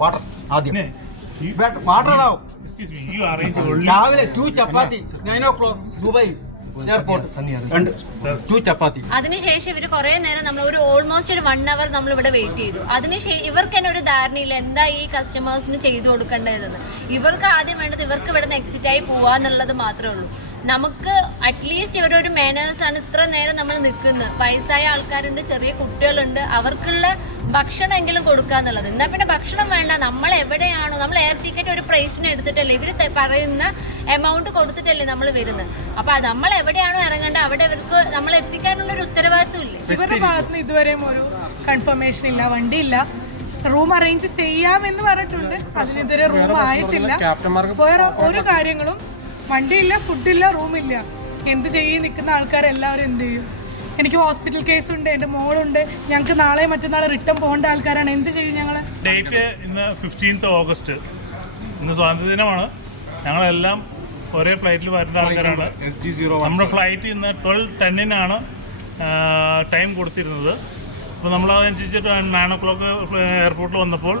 Water ആദ്യം water ഇടാവും. രാവിലെ 2 ചപ്പാത്തി 9 o'clock Dubai airport 2 ചപ്പാത്തി. അതിനുശേഷം ഇവര് കുറെ നേരം നമ്മൾ ഒരു ഓൾമോസ്റ്റ് ഒരു 1 hour നമ്മൾ ഇവിടെ വെയിറ്റ് ചെയ്തു. അതിനുശേഷം ഇവർക്ക് തന്നെ ഒരു ധാരണയില്ല എന്താ ഈ കസ്റ്റമേഴ്സിന് ചെയ്തു കൊടുക്കേണ്ടതെന്ന്. ഇവർക്ക് ആദ്യം വേണ്ടത് ഇവർക്ക് ഇവിടെ നിന്ന് എക്സിറ്റ് ആയി പോവാന്നുള്ളത് മാത്രമേ ഉള്ളൂ. നമുക്ക് അറ്റ്ലീസ്റ്റ് ഇവരൊരു മാനേഴ്സ് ആണ് ഇത്ര നേരം നമ്മൾ നിൽക്കുന്നത്. വയസ്സായ ആൾക്കാരുണ്ട്, ചെറിയ കുട്ടികളുണ്ട്, അവർക്കുള്ള ഭക്ഷണം എങ്കിലും കൊടുക്കാന്നുള്ളത്. എന്നാൽ പിന്നെ ഭക്ഷണം വേണ്ട, നമ്മൾ എവിടെയാണോ നമ്മൾ എയർ ടിക്കറ്റ് ഒരു പ്രൈസിന് എടുത്തിട്ടല്ലേ ഇവർ പറയുന്ന എമൗണ്ട് കൊടുത്തിട്ടല്ലേ നമ്മൾ വരുന്നത്. അപ്പൊ നമ്മൾ എവിടെയാണോ ഇറങ്ങേണ്ടത് അവിടെ ഇവർക്ക് നമ്മൾ എത്തിക്കാനുള്ള ഒരു ഉത്തരവാദിത്വം ഇല്ലേ. ഇവരുടെ ഭാഗത്തുനിന്ന് ഇതുവരെയും ഒരു കൺഫർമേഷൻ ഇല്ല, വണ്ടിയില്ല. റൂം അറേഞ്ച് ചെയ്യാമെന്ന് പറഞ്ഞിട്ടുണ്ട്, അതിനിതുവരെ റൂം ആയിട്ടില്ല. വേറെ ഒരു കാര്യങ്ങളും വണ്ടിയില്ല, ഫുഡില്ല, റൂമില്ല. എന്ത് ചെയ്യും നിൽക്കുന്ന ആൾക്കാരെല്ലാവരും എന്ത് ചെയ്യും? എനിക്ക് ഹോസ്പിറ്റൽ കേസുണ്ട്, എൻ്റെ മോളുണ്ട്, ഞങ്ങൾക്ക് നാളെ മറ്റന്നാൾ റിട്ടേൺ പോകേണ്ട ആൾക്കാരാണ്. എന്ത് ചെയ്യും ഞങ്ങള്? ഡേറ്റ് ഇന്ന് 15th August, ഇന്ന് സ്വാതന്ത്ര്യ ദിനമാണ്. ഞങ്ങളെല്ലാം ഒരേ ഫ്ലൈറ്റിൽ വരുന്ന ആൾക്കാരാണ്. നമ്മുടെ ഫ്ലൈറ്റ് ഇന്ന് 12:10 ടൈം കൊടുത്തിരുന്നത്. അപ്പോൾ നമ്മളതനുസരിച്ച് 9 o'clock എയർപോർട്ടിൽ വന്നപ്പോൾ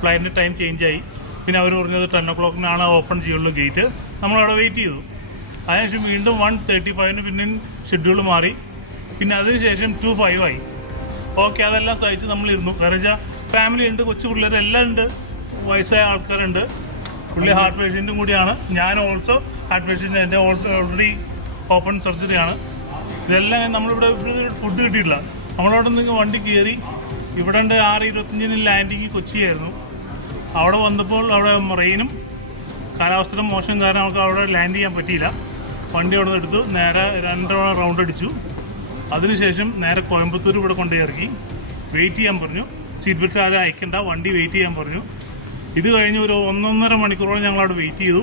ഫ്ലൈറ്റിൻ്റെ ടൈം ചേഞ്ചായി. പിന്നെ അവർ പറഞ്ഞത് 10 o'clock ഓപ്പൺ ചെയ്യുള്ളൂ ഗേറ്റ്. നമ്മളവിടെ വെയിറ്റ് ചെയ്തു. അതിനുശേഷം വീണ്ടും 1:35 പിന്നെ ഷെഡ്യൂൾ മാറി. പിന്നെ അതിനുശേഷം 2:05 ആയി. ഓക്കെ, അതെല്ലാം സഹിച്ച് നമ്മളിരുന്നു. കാരണം വെച്ചാൽ ഫാമിലി ഉണ്ട്, കൊച്ചു പിള്ളേർ എല്ലാം ഉണ്ട്, വയസ്സായ ആൾക്കാരുണ്ട്. പുള്ളി ഹാർട്ട് പേഷ്യൻറ്റും കൂടിയാണ്. ഞാൻ ഓൾസോ ഹാർട്ട് പേഷ്യൻ്റ്. എൻ്റെ ഓൾറെഡി ഓപ്പൺ സർജറിയാണ്. ഇതെല്ലാം നമ്മളിവിടെ ഫുഡ് കിട്ടിയിട്ടില്ല. നമ്മളവിടെ നിന്ന് വണ്ടി കയറി ഇവിടെ 6:25 ലാൻഡിങ് കൊച്ചിയായിരുന്നു. അവിടെ വന്നപ്പോൾ അവിടെ റെയിനും കാലാവസ്ഥയുടെ മോശം കാരണം നമുക്ക് അവിടെ ലാൻഡ് ചെയ്യാൻ പറ്റിയില്ല. വണ്ടി അവിടെ നിന്ന് എടുത്തു, നേരെ 2 റൗണ്ട് അടിച്ചു. അതിനുശേഷം നേരെ കോയമ്പത്തൂർ ഇവിടെ കൊണ്ടുപോയി ഇറക്കി. വെയിറ്റ് ചെയ്യാൻ പറഞ്ഞു. സീറ്റ് ബെൽറ്റ് ആരും അയക്കണ്ട, വണ്ടി വെയിറ്റ് ചെയ്യാൻ പറഞ്ഞു. ഇത് കഴിഞ്ഞ് ഒരു 1.5 മണിക്കൂറോളം ഞങ്ങളവിടെ വെയിറ്റ് ചെയ്തു.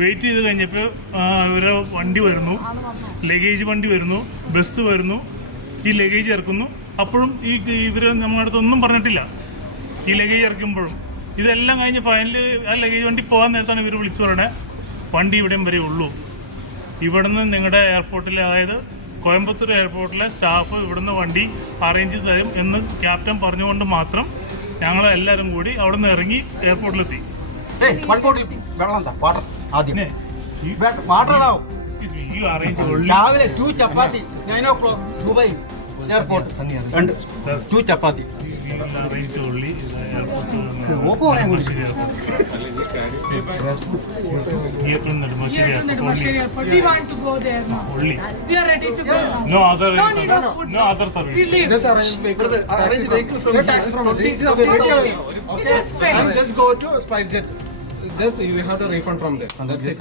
വെയിറ്റ് ചെയ്ത് കഴിഞ്ഞപ്പോൾ ഇവരെ വണ്ടി വരുന്നു, ലഗേജ് വണ്ടി വരുന്നു, ബസ് വരുന്നു, ഈ ലഗേജ് ഇറക്കുന്നു. അപ്പോഴും ഇവർ നമ്മുടെ അടുത്ത് ഒന്നും പറഞ്ഞിട്ടില്ല. ഈ ലഗേജ് ഇറക്കുമ്പോഴും ഇതെല്ലാം കഴിഞ്ഞ് ഫൈനൽ ആ ലഗേജ് വണ്ടി പോകാൻ നേരത്താണ് ഇവർ വിളിച്ചു പറയണേ, വണ്ടി ഇവിടെയും വരെ ഉള്ളൂ. ഇവിടുന്ന് നിങ്ങളുടെ എയർപോർട്ടിലെ, അതായത് കോയമ്പത്തൂർ എയർപോർട്ടിലെ സ്റ്റാഫ് ഇവിടുന്ന് വണ്ടി അറേഞ്ച് തരും എന്ന് ക്യാപ്റ്റൻ പറഞ്ഞുകൊണ്ട് മാത്രം ഞങ്ങളെല്ലാവരും കൂടി അവിടെ നിന്ന് ഇറങ്ങി എയർപോർട്ടിലെത്തി. രാവിലെ 2 ചപ്പാത്തി 9 o'clock Dubai airport 2 chapati. We want to go there now. We are ready to go now. No other service. We leave. Just arrange vehicle from taxi from Just just go to SpiceJet. Just you have to refund from there. That's it.